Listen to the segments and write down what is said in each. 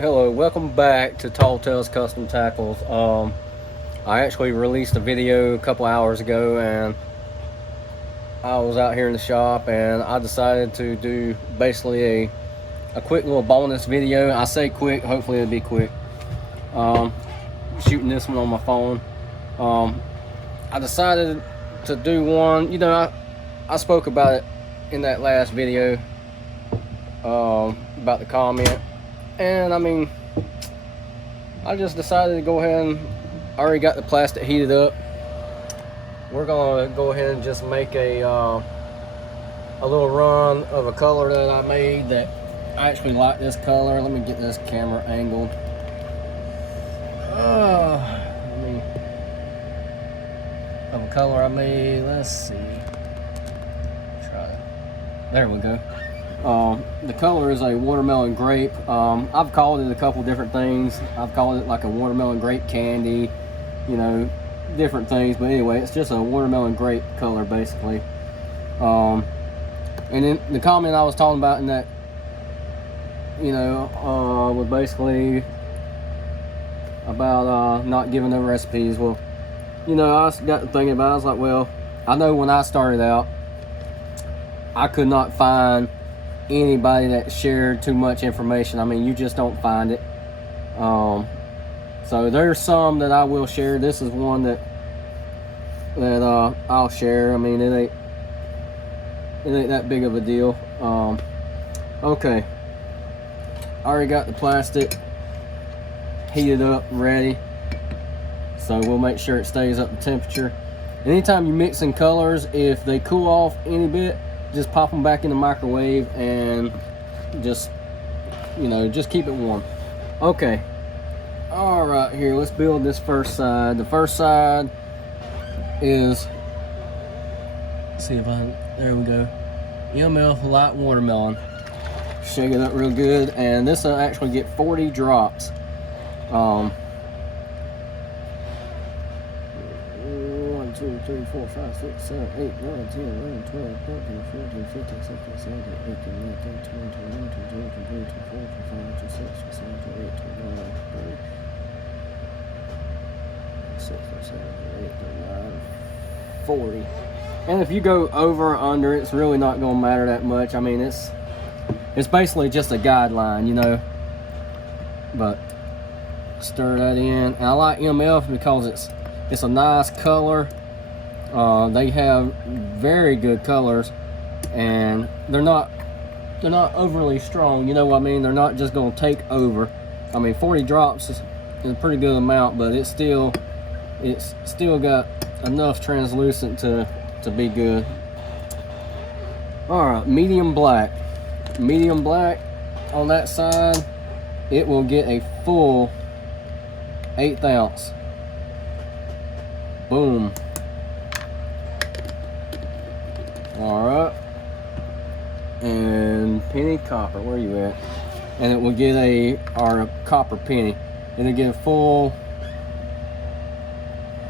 Hello, welcome back to Tall Tales Custom Tackles. I actually released a video a couple hours ago, and I was out here in the shop, and I decided to do basically a quick little bonus video. I say quick, hopefully it'll be quick. Shooting this one on my phone. I decided to do one. I spoke about it in that last video about the comment. And I mean, I just decided to go ahead and I already got the plastic heated up. We're gonna go ahead and just make a little run of a color that I made that I actually like this color. Let me get this camera angled. Of a color I made. Let's see. Try it. There we go. The color is a watermelon grape. I've called it a couple different things. I've called it like a watermelon grape candy, different things. But anyway, it's just a watermelon grape color basically. And then the comment I was talking about in that, was basically about not giving no recipes. Well, I got to thinking about it. I was like, well, I know when I started out, I could not find anybody that shared too much information. I mean, you just don't find it. So there's some that I will share. This is one that I'll share. I mean, it ain't that big of a deal. Okay, I already got the plastic heated up, ready. So we'll make sure it stays up to temperature. Anytime you mix in colors, if they cool off any bit, just pop them back in the microwave and just keep it warm. Okay, all right, here, let's build this first side. The first side is, there we go, MF light watermelon. Shake it up real good, and this will actually get 40 drops. 1, 2, 3, 4, 5, 6, 7, 8, 9, 10, 11, 12, 13, 14, 15, 16, 17, 18, 19, 20, 21, 22, 23, 24, 25, 26, 27, 28, 29, 30, 6, 7, 8, 9, 40. And if you go over or under, it's really not going to matter that much. I mean, it's basically just a guideline, But stir that in. And I like MF because it's a nice color. They have very good colors, and they're not overly strong. You know what I mean? They're not just going to take over. I mean, 40 drops is a pretty good amount, but it's still got enough translucent to be good. All right, medium black on that side. It will get a full 1/8 ounce. Boom. All right, and penny copper, where you at? And it will get our copper penny. It'll get a full.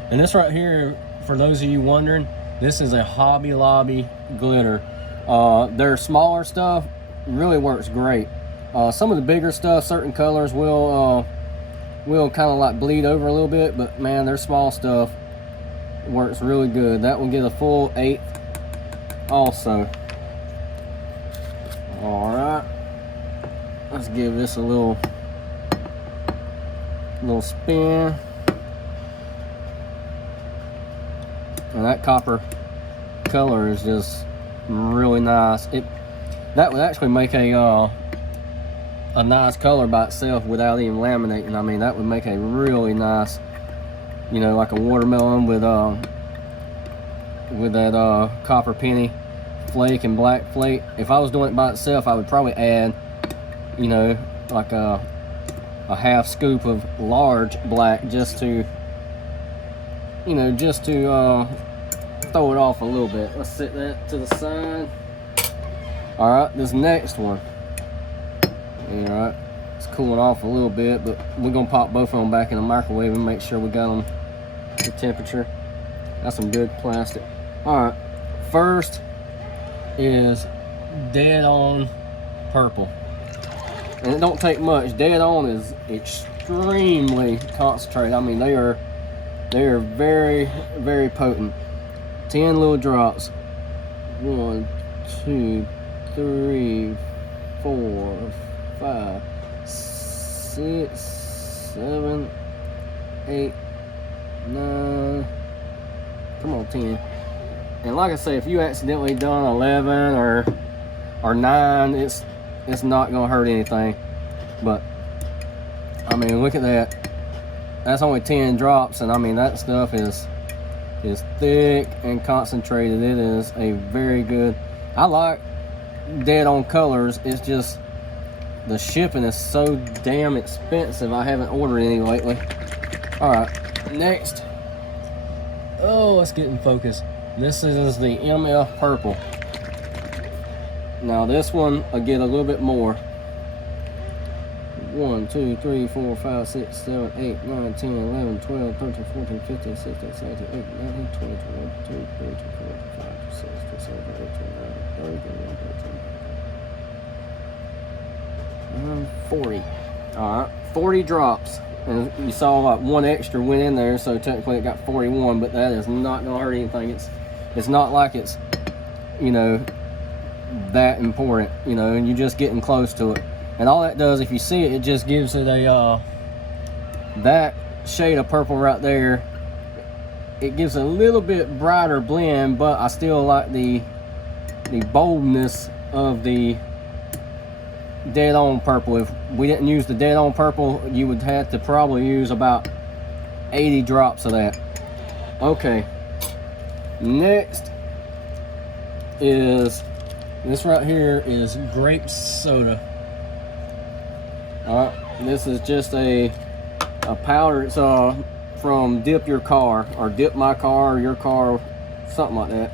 And this right here, for those of you wondering, this is a Hobby Lobby glitter. Their smaller stuff really works great. Some of the bigger stuff, certain colors will kind of like bleed over a little bit, but man, their small stuff works really good. That will get a full 1/8 also. All right, let's give this a little spin. And that copper color is just really nice. That would actually make a nice color by itself without even laminating. I mean, that would make a really nice, like a watermelon with that copper penny flake and black flake. If I was doing it by itself, I would probably add, like a half scoop of large black just to throw it off a little bit. Let's set that to the side. All right, this next one. All right, it's cooling off a little bit, but we're gonna pop both of them back in the microwave and make sure we got them to temperature. That's some good plastic. All right, first is dead on purple. and it don't take much. Dead On is extremely concentrated. I mean, they are very, very potent. 10 little drops. 1, 2, 3, 4, 5, 6, 7, 8, 9. Come on, 10. And like I say, if you accidentally done 11 or 9, it's not gonna hurt anything. But I mean, look at that. That's only 10 drops, and I mean that stuff is thick and concentrated. It is a very good. I like Dead On colors. It's just the shipping is so damn expensive. I haven't ordered any lately. All right, next. Oh, let's get in focus. This is the MF Purple. Now this one I get a little bit more. 1, 2, 3, 4, 5, 6, 7, 8, 9, 10, 11, 12, 13, 14, 15, 16, 17, 18, 19, 20, 21, 22, 23, 24, 25, 26, 27, 28, 29, 30, 40. Alright, 40 drops. And you saw like one extra went in there, so technically it got 41, but that is not gonna hurt anything. It's not like it's, you know, that important, you know, and you're just getting close to it. And all that does, if you see it, it just gives it a that shade of purple right there. It gives a little bit brighter blend, but I still like the boldness of the Dead On purple. If we didn't use the Dead On purple, you would have to probably use about 80 drops of that. Okay, next is this right here is grape soda. Alright, this is just a powder. It's from Dip Your Car, or Dip My Car, or Your Car, something like that.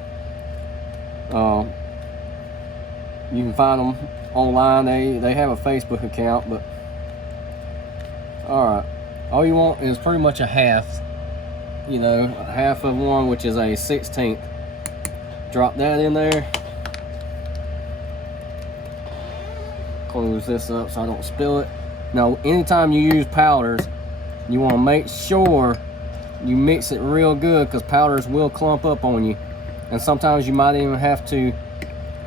You can find them online. They have a Facebook account, but alright, all you want is pretty much a half, you know, half of one, which is a 1/16. Drop that in there. Close this up so I don't spill it. Now, anytime you use powders, you want to make sure you mix it real good, because powders will clump up on you, and sometimes you might even have to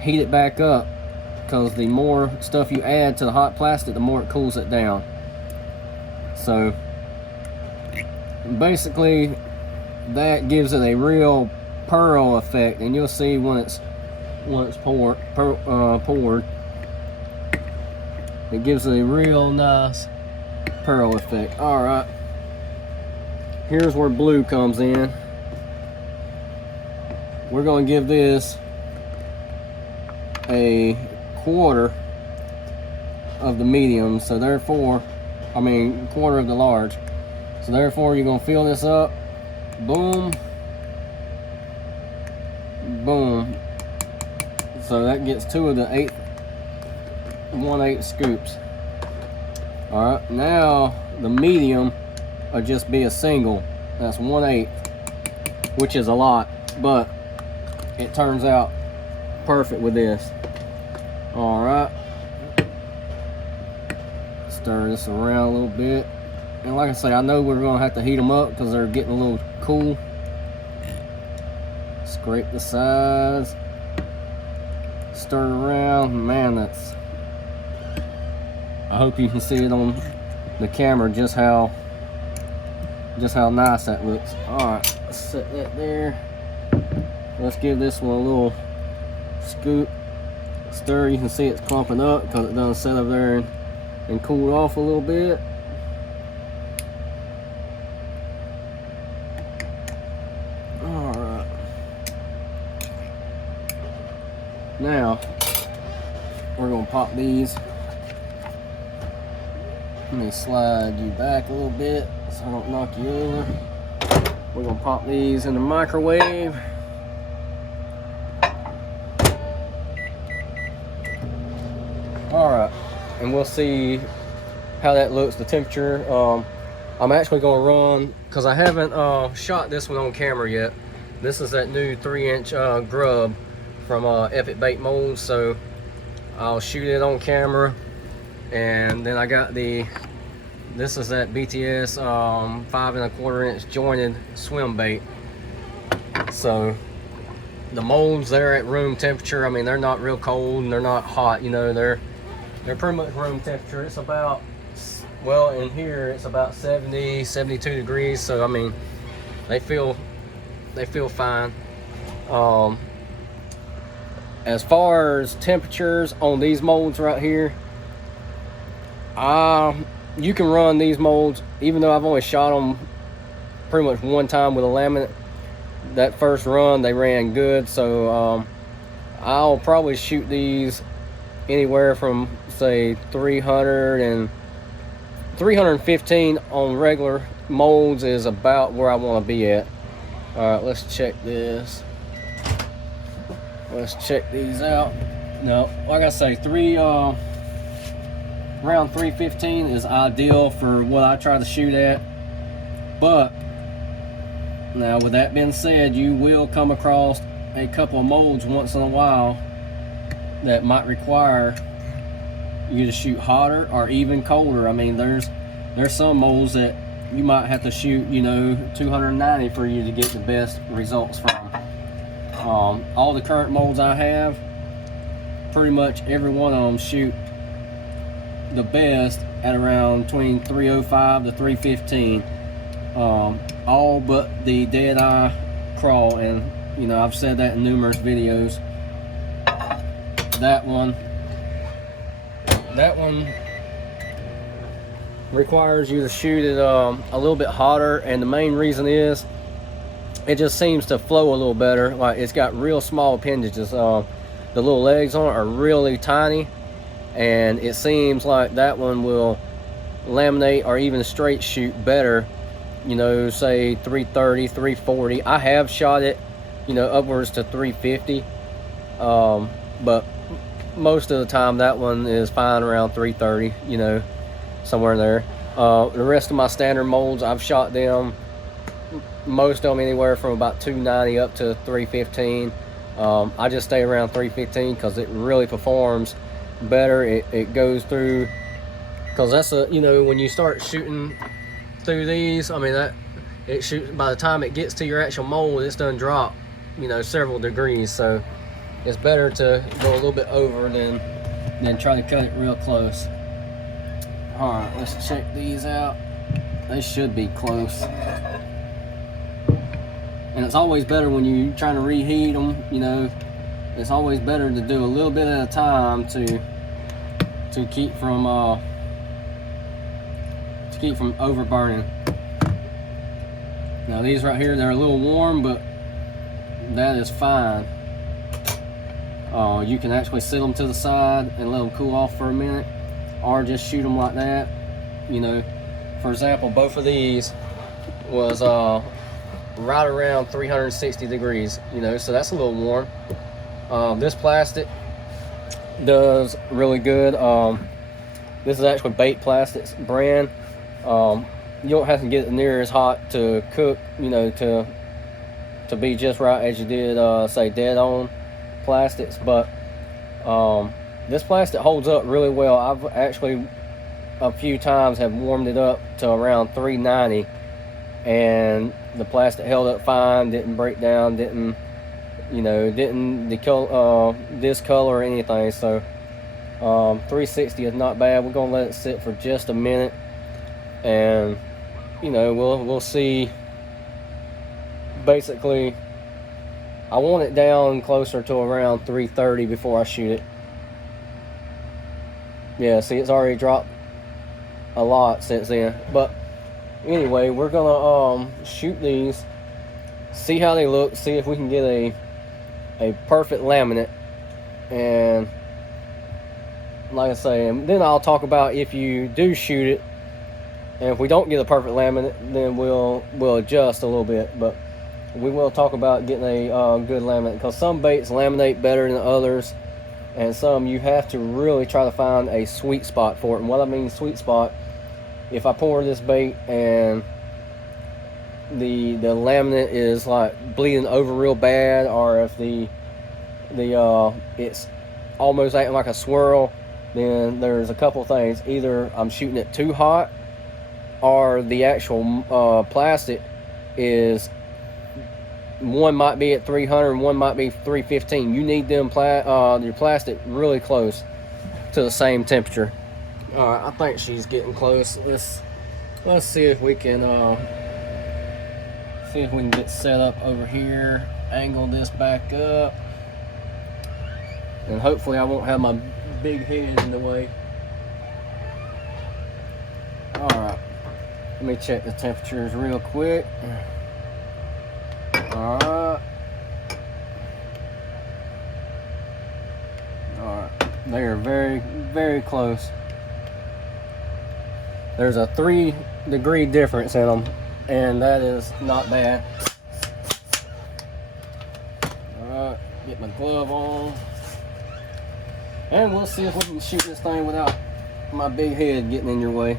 heat it back up, because the more stuff you add to the hot plastic, the more it cools it down. So basically that gives it a real pearl effect, and you'll see when it's poured. It gives a real nice pearl effect. All right, here's where blue comes in. We're going to give this a quarter of the medium, so therefore, I mean quarter of the large. So therefore, you're going to fill this up. Boom, boom. So that gets 2 of the 1/8 scoops. All right, now the medium will just be a single. That's 1/8, which is a lot, but it turns out perfect with this. All right, stir this around a little bit, and like I say, I know we're gonna have to heat them up because they're getting a little cool. Scrape the sides, stir it around. Man, that's, I hope you can see it on the camera just how nice that looks. All right, let's set that there. Let's give this one a little scoop, stir. You can see it's clumping up because it done set up there and cooled off a little bit. All right, now we're gonna pop these. Let me slide you back a little bit so I don't knock you over. We're gonna pop these in the microwave. All right, and we'll see how that looks, the temperature. I'm actually gonna run, because I haven't shot this one on camera yet. This is that new 3-inch grub from Epic Bait Molds, so I'll shoot it on camera And then I got this is that BTS 5 1/4 inch jointed swim bait. So the molds, they're at room temperature. I mean, they're not real cold and they're not hot, you know, they're pretty much room temperature. It's about, well, in here it's about 70, 72 degrees. So I mean, they feel fine. As far as temperatures on these molds right here, you can run these molds, even though I've only shot them pretty much one time with a laminate. That first run they ran good, so I'll probably shoot these anywhere from say 300 and 315 on regular molds is about where I want to be at. All right, let's check this. Let's check these out. No, like I say, around 315 is ideal for what I try to shoot at. But now, with that being said, you will come across a couple of molds once in a while that might require you to shoot hotter or even colder. I mean, there's some molds that you might have to shoot, you know, 290 for you to get the best results from. All the current molds I have, pretty much every one of them shoot the best at around between 305 to 315. All but the dead eye crawl, and you know, I've said that in numerous videos. That one requires you to shoot it a little bit hotter, and the main reason is it just seems to flow a little better. Like, it's got real small appendages. The little legs on it are really tiny, and it seems like that one will laminate or even straight shoot better, you know, say 330, 340. I have shot it, you know, upwards to 350, but most of the time that one is fine around 330, you know, somewhere in there. The rest of my standard molds, I've shot them, most of them anywhere from about 290 up to 315. I just stay around 315 because it really performs better. It goes through, because that's a, you know, when you start shooting through these, I mean, that it shoots, by the time it gets to your actual mold, it's done drop, you know, several degrees. So it's better to go a little bit over than try to cut it real close. All right, let's check these out. They should be close. And it's always better when you're trying to reheat them, you know, it's always better to do a little bit at a time to keep from overburning. Now these right here, they're a little warm, but that is fine. You can actually set them to the side and let them cool off for a minute, or just shoot them like that. You know, for example, both of these was right around 360 degrees, you know, so that's a little warm. This plastic does really good. This is actually Bait Plastics brand. You don't have to get it near as hot to cook, you know, to be just right as you did say dead on plastics, but this plastic holds up really well. I've actually a few times have warmed it up to around 390, and the plastic held up fine, didn't break down, didn't discolor or anything. So 360 is not bad. We're gonna let it sit for just a minute, and you know, we'll see. Basically, I want it down closer to around 330 before I shoot it. Yeah, see, it's already dropped a lot since then. But anyway, we're gonna shoot these, see how they look, see if we can get a perfect laminate, and like I say, and then I'll talk about if you do shoot it, and if we don't get a perfect laminate, then we'll adjust a little bit. But we will talk about getting a good laminate, because some baits laminate better than others, and some you have to really try to find a sweet spot for it. And what I mean sweet spot, if I pour this bait and the laminate is like bleeding over real bad, or if the it's almost acting like a swirl, then there's a couple things. Either I'm shooting it too hot, or the actual plastic is, one might be at 300 and one might be 315. You need them your plastic really close to the same temperature. All right, I think she's getting close. Let's see if we can get set up over here, angle this back up, and hopefully I won't have my big head in the way. All right, let me check the temperatures real quick. All right. They are very, very close. There's a 3-degree difference in them, and that is not bad. All right, get my glove on, and we'll see if we can shoot this thing without my big head getting in your way.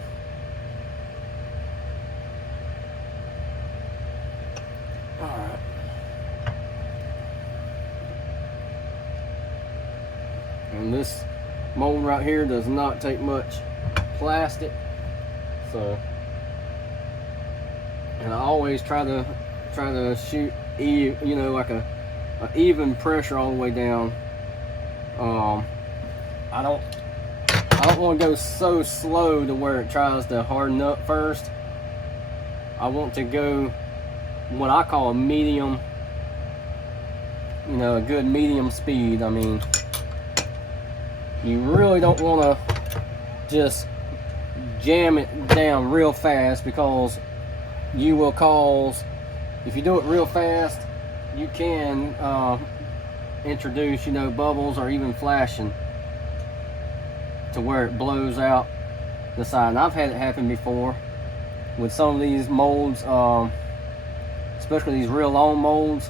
And this mold right here does not take much plastic, so, and I always try to shoot like a even pressure all the way down. I don't want to go so slow to where it tries to harden up first. I want to go what I call a medium, a good medium speed. I mean, you really don't want to just jam it down real fast, because you will cause, if you do it real fast, you can introduce bubbles or even flashing to where it blows out the side. And I've had it happen before with some of these molds, especially these real long molds.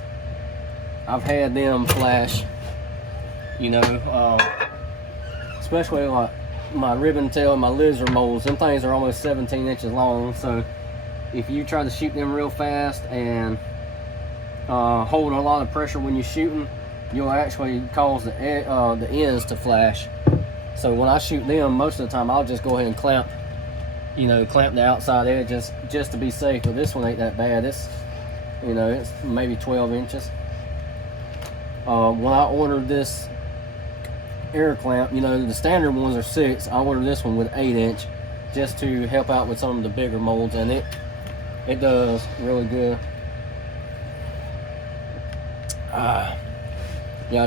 I've had them flash, especially like my ribbon tail and my lizard molds. Them things are almost 17 inches long, so if you try to shoot them real fast and hold a lot of pressure when you're shooting, you'll actually cause the ends to flash. So when I shoot them, most of the time I'll just go ahead and clamp the outside edges just to be safe. But this one ain't that bad. It's it's maybe 12 inches. When I ordered this air clamp, the standard ones are 6. I ordered this one with 8 inch just to help out with some of the bigger molds, and it does really good. Yeah, I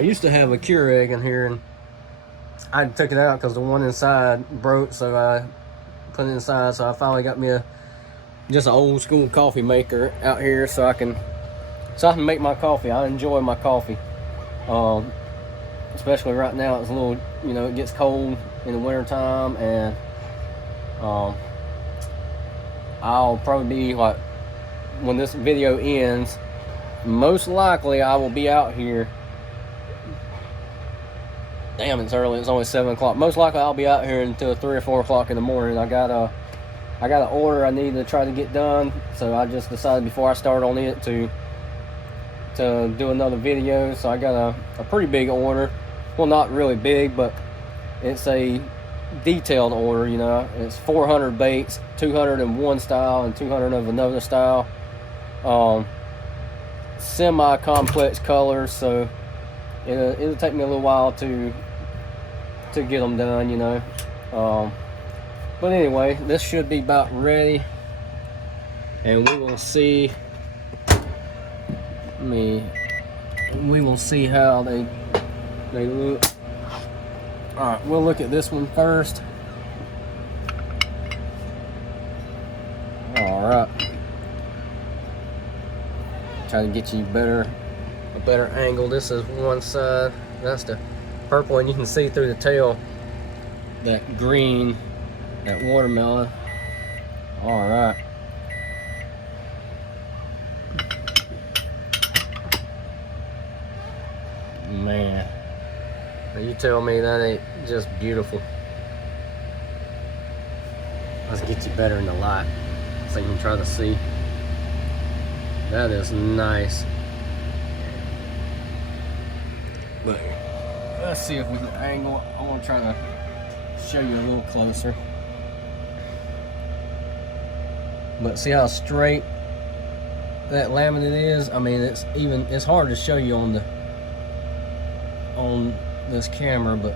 used to have a Keurig in here, and I took it out because the one inside broke, so I put it inside. So I finally got me just an old school coffee maker out here, so I can make my coffee. I enjoy my coffee, especially right now. It's a little, it gets cold in the winter time, and I'll probably be like, when this video ends, most likely I will be out here. Damn, it's early. It's only 7 o'clock. Most likely I'll be out here until 3 or 4 o'clock in the morning. I got an order I need to try to get done, so I just decided before I start on it to do another video. So I got a pretty big order. Well, not really big, but it's a detailed order. It's 400 baits, 200 in one style and 200 of another style. Semi-complex colors, so it'll take me a little while to get them done, but anyway, this should be about ready, and we will see how they look. All right, we'll look at this one first. All right, try to get you a better angle. This is one side, that's the purple, and you can see through the tail that green, that watermelon. All right, man, now you tell me that ain't just beautiful. Let's get you better in the light so you can try to see. That is nice. But let's see if we can angle. I want to try to show you a little closer. But see how straight that laminate is? I mean, it's hard to show you on this camera, but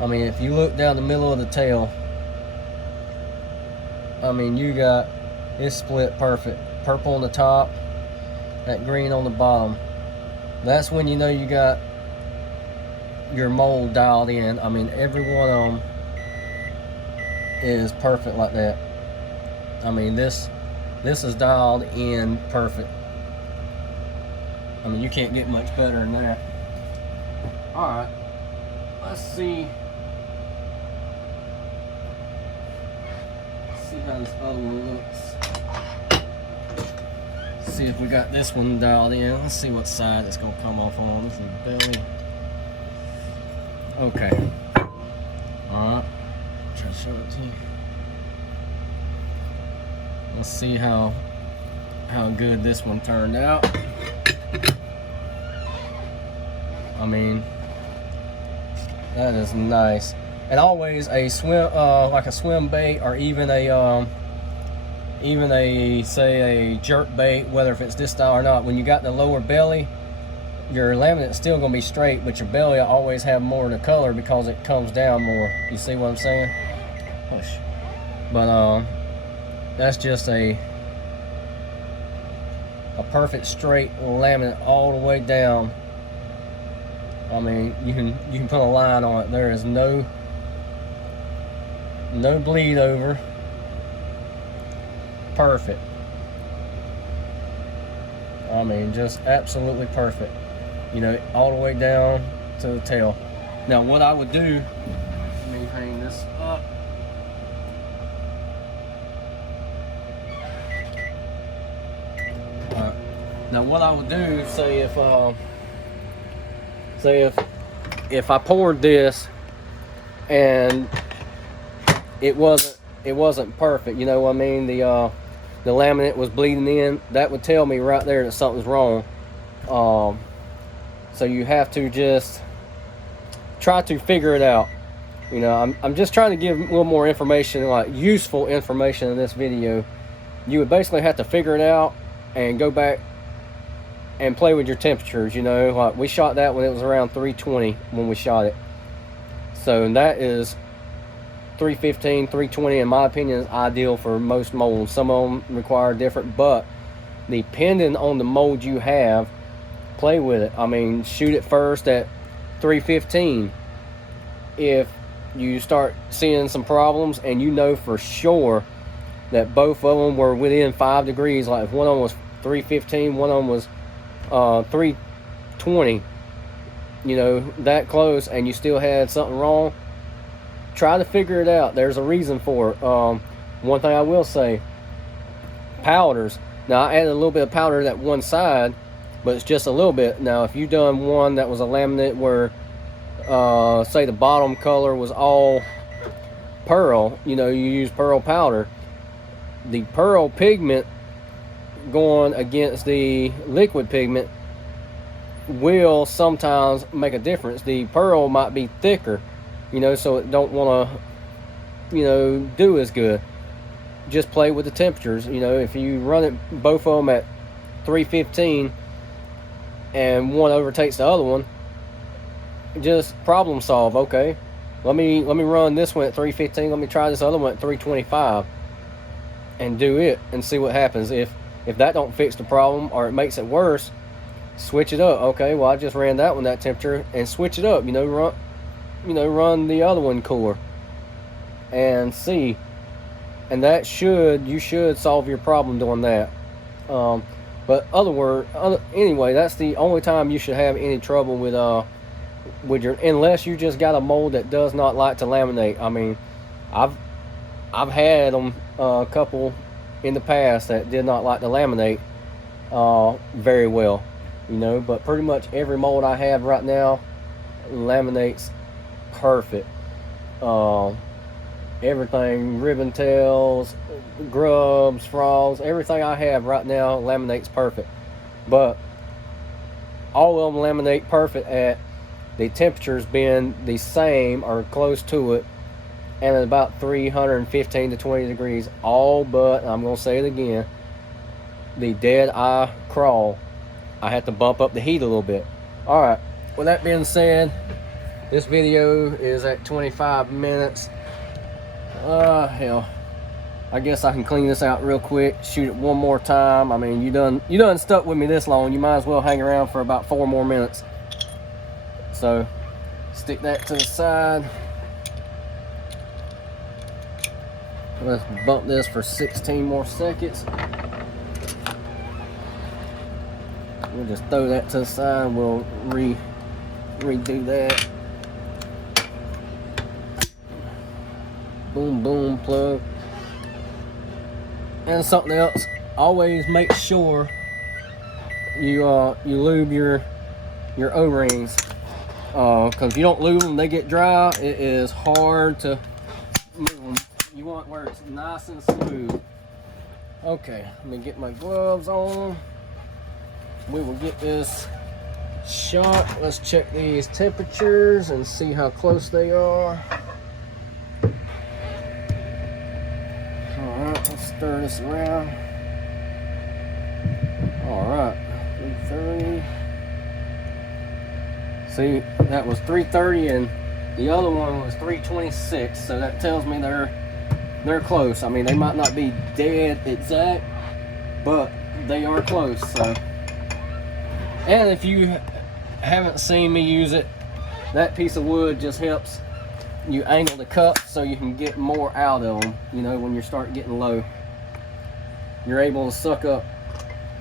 I mean, if you look down the middle of the tail, I mean, it's split perfect. Purple on the top, that green on the bottom. That's when you know you got your mold dialed in. I mean, every one of them is perfect like that. I mean, this is dialed in perfect. I mean, you can't get much better than that. Alright, let's see how this other one looks. See if we got this one dialed in. Let's see what side it's gonna come off on. This is belly. Okay. Alright. Try to show it to you. Let's see how good this one turned out. I mean, that is nice. And always a swim, like a swim bait, or even a say a jerk bait, whether if it's this style or not. When you got the lower belly, your laminate's still gonna be straight, but your belly will always have more of the color because it comes down more. You see what I'm saying? Push. But that's just a perfect straight laminate all the way down. I mean, you can put a line on it. There is no bleed over. Perfect. I mean, just absolutely perfect. You know, all the way down to the tail. Now, what I would do, let me hang this up. Now, what I would do, say if I poured this and it wasn't perfect, you know what I mean, the laminate was bleeding in, that would tell me right there that something's wrong. So you have to just try to figure it out. You know, I'm just trying to give a little more information, like useful information in this video. You would basically have to figure it out and go back and play with your temperatures. You know, like we shot that when it was around 320 when we shot it. So that is 315, 320 in my opinion is ideal for most molds. Some of them require different, but depending on the mold you have, play with it. I mean, shoot it first at 315. If you start seeing some problems and you know for sure that both of them were within 5 degrees, like if one of them was 315, one of them was 320, you know, that close, and you still had something wrong, try to figure it out. There's a reason for it. One thing I will say, powders. Now, I added a little bit of powder to that one side, but it's just a little bit. Now, if you done one that was a laminate where, say the bottom color was all pearl, you know, you use pearl powder, the pearl pigment going against the liquid pigment will sometimes make a difference. The pearl might be thicker, you know, so it don't want to, you know, do as good. Just play with the temperatures. You know, if you run it both of them at 315 and one overtakes the other one, just problem solve. Okay, let me run this one at 315, let me try this other one at 325 and do it and see what happens. If that don't fix the problem or it makes it worse, switch it up. Okay, well, I just ran that one that temperature and switch it up, you know, run the other one cooler and see. And that you should solve your problem doing that. But anyway, that's the only time you should have any trouble with your, unless you just got a mold that does not like to laminate. I mean, I've had them a couple in the past that did not like to laminate very well, you know. But pretty much every mold I have right now laminates perfect. Everything, ribbon tails, grubs, frogs, everything I have right now laminates perfect. But all of them laminate perfect at the temperature's been the same or close to it, and at about 315 to 20 degrees, all but, I'm going to say it again, the dead eye crawl. I had to bump up the heat a little bit. All right, with that being said, this video is at 25 minutes. Hell, I guess I can clean this out real quick, shoot it one more time. I mean, you done stuck with me this long, you might as well hang around for about 4 more minutes. So stick that to the side. Let's bump this for 16 more seconds. We'll just throw that to the side and we'll redo that. Boom, boom, plug. And something else, always make sure you lube your O-rings. Because if you don't lube them, they get dry. It is hard to move them. You want where it's nice and smooth. Okay, let me get my gloves on. We will get this shot. Let's check these temperatures and see how close they are. Alright, let's stir this around. Alright, 330. See, that was 330 and the other one was 326, so that tells me they're close. I mean, they might not be dead exact, but they are close. So, and if you haven't seen me use it, that piece of wood just helps you angle the cup so you can get more out of them. You know, when you start getting low, you're able to suck up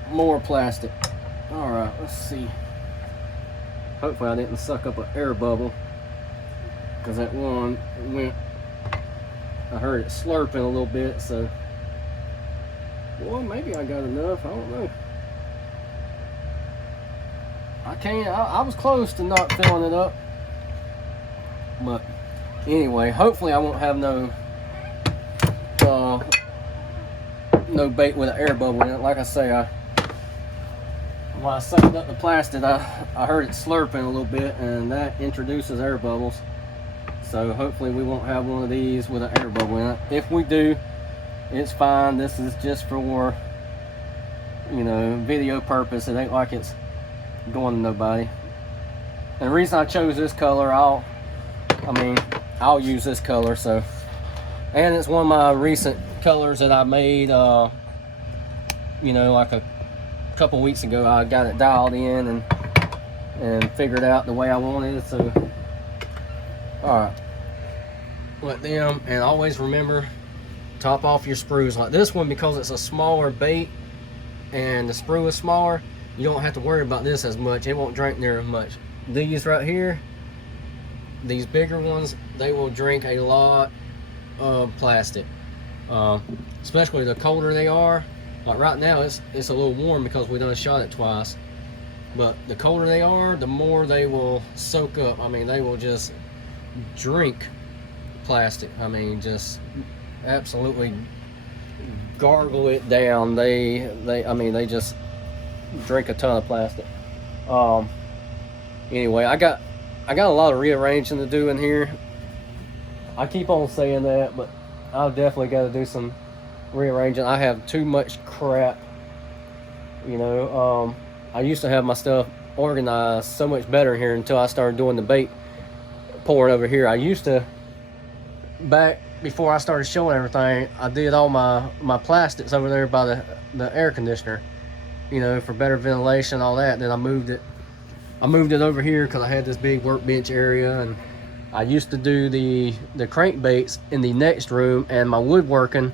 more plastic. All right, let's see. Hopefully I didn't suck up an air bubble, because that one went, I heard it slurping a little bit. So, well, maybe I got enough, I don't know. I was close to not filling it up, but anyway, hopefully I won't have no bait with an air bubble in it. Like I say, when I sucked up the plastic, I heard it slurping a little bit, and that introduces air bubbles. So hopefully we won't have one of these with an air bubble in it. If we do, it's fine. This is just for, you know, video purpose. It ain't like it's going to nobody. And the reason I chose this color, I'll use this color. So, and it's one of my recent colors that I made, you know, like a couple weeks ago. I got it dialed in and figured out the way I wanted it. So, all right, let them, and always remember, top off your sprues. Like this one, because it's a smaller bait and the sprue is smaller, you don't have to worry about this as much. It won't drink near as much. These right here, these bigger ones, they will drink a lot of plastic, especially the colder they are. Like right now it's a little warm because we done shot it twice, but the colder they are, the more they will soak up. I mean, they will just drink plastic. I mean, just absolutely gargle it down. They just drink a ton of plastic. Anyway, I got a lot of rearranging to do in here. I keep on saying that, but I've definitely got to do some rearranging. I have too much crap, you know. I used to have my stuff organized so much better here until I started doing the bait pouring over here. I used to, back before I started showing everything, I did all my plastics over there by the air conditioner, you know, for better ventilation, all that. Then I moved it over here because I had this big workbench area, and I used to do the crankbaits in the next room, and my woodworking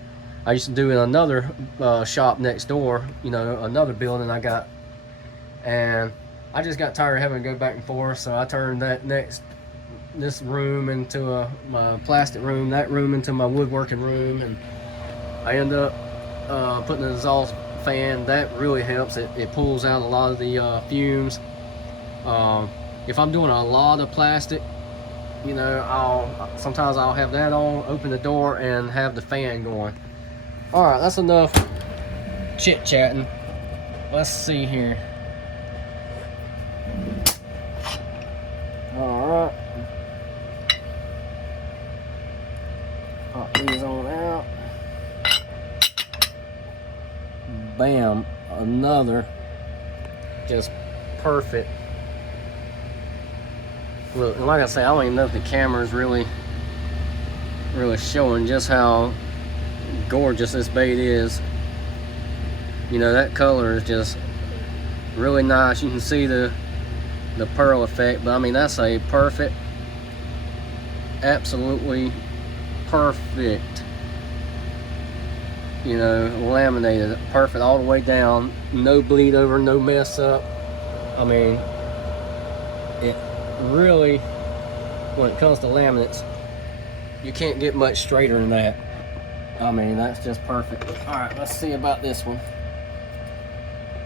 I used to do in another shop next door, you know, another building I got. And I just got tired of having to go back and forth, so I turned this room into my plastic room, that room into my woodworking room, and I end up putting an exhaust fan. That really helps. It pulls out a lot of the fumes. If I'm doing a lot of plastic, you know, sometimes I'll have that on, open the door, and have the fan going. All right, that's enough chit-chatting. Let's see here. All Pop these on out. Bam, another just perfect. Look, and like I say, I don't even know if the camera is really showing just how gorgeous this bait is. You know, that color is just really nice. You can see the pearl effect, but I mean, that's a perfect, absolutely perfect, you know, laminated, perfect all the way down, no bleed over, no mess up. I mean, it really, when it comes to laminates, you can't get much straighter than that. I mean, that's just perfect. All right, let's see about this one.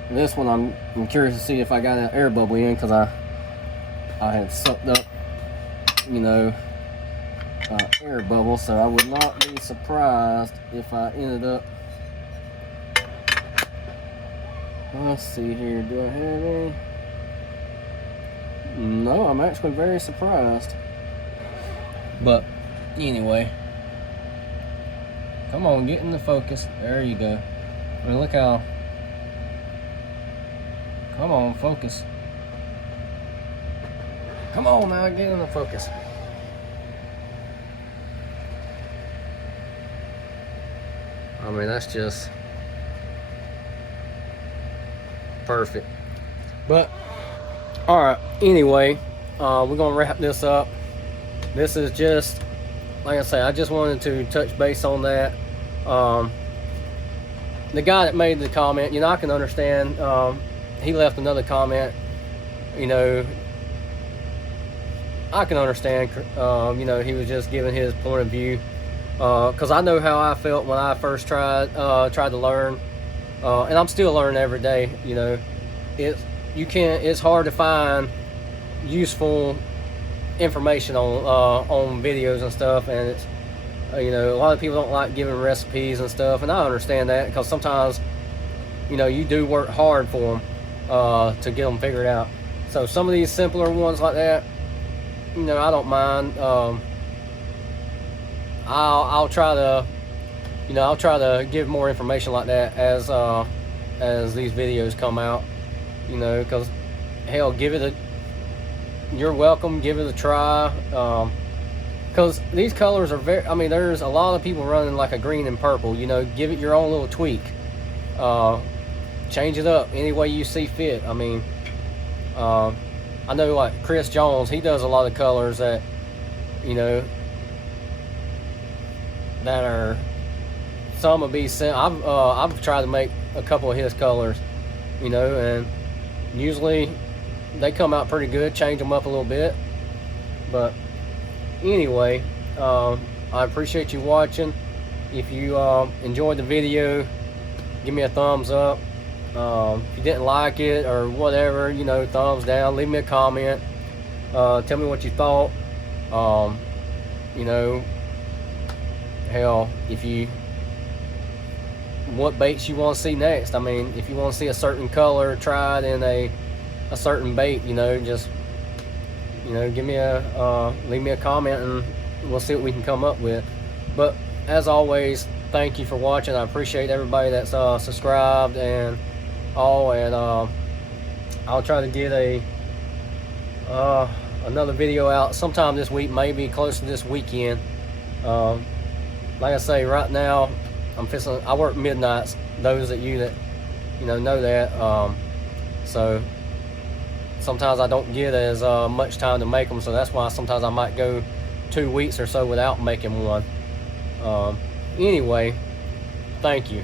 This one, I'm curious to see if I got an air bubble in, because I had sucked up, you know, air bubble, so I would not be surprised if I ended up. Let's see here, do I have any? No, I'm actually very surprised. But anyway, come on, get in the focus. There you go. I mean, look how. Come on, focus. Come on now, get in the focus. I mean, that's just perfect. But all right, anyway, we're gonna wrap this up. This is just, like I say, I just wanted to touch base on that. The guy that made the comment, you know, I can understand. He left another comment, you know, I can understand. You know, he was just giving his point of view, because I know how I felt when I first tried to learn, and I'm still learning every day. You know, it's hard to find useful information on videos and stuff, and it's, you know, a lot of people don't like giving recipes and stuff, and I understand that, because sometimes, you know, you do work hard for them to get them figured out. So some of these simpler ones like that, you know, I don't mind. I'll try to, you know, I'll try to give more information like that as these videos come out. You know, because hell, give it a. You're welcome. Give it a try. Because these colors are very. I mean, there's a lot of people running like a green and purple. You know, give it your own little tweak. Change it up any way you see fit. I mean, I know like Chris Jones, he does a lot of colors that, you know, that are, some will be sent. I've tried to make a couple of his colors, you know, and usually they come out pretty good. Change them up a little bit. But anyway, I appreciate you watching. If you enjoyed the video, give me a thumbs up. If you didn't like it or whatever, you know, thumbs down. Leave me a comment. Tell me what you thought. You know, hell, what baits you want to see next. I mean, if you want to see a certain color tried in a certain bait, you know, just, you know, give me leave me a comment, and we'll see what we can come up with. But as always, thank you for watching. I appreciate everybody that's subscribed and all, and I'll try to get another video out sometime this week, maybe close to this weekend. Like I say, right now I work midnights, those that you know that, so sometimes I don't get as much time to make them, so that's why sometimes I might go 2 weeks or so without making one. Anyway, thank you.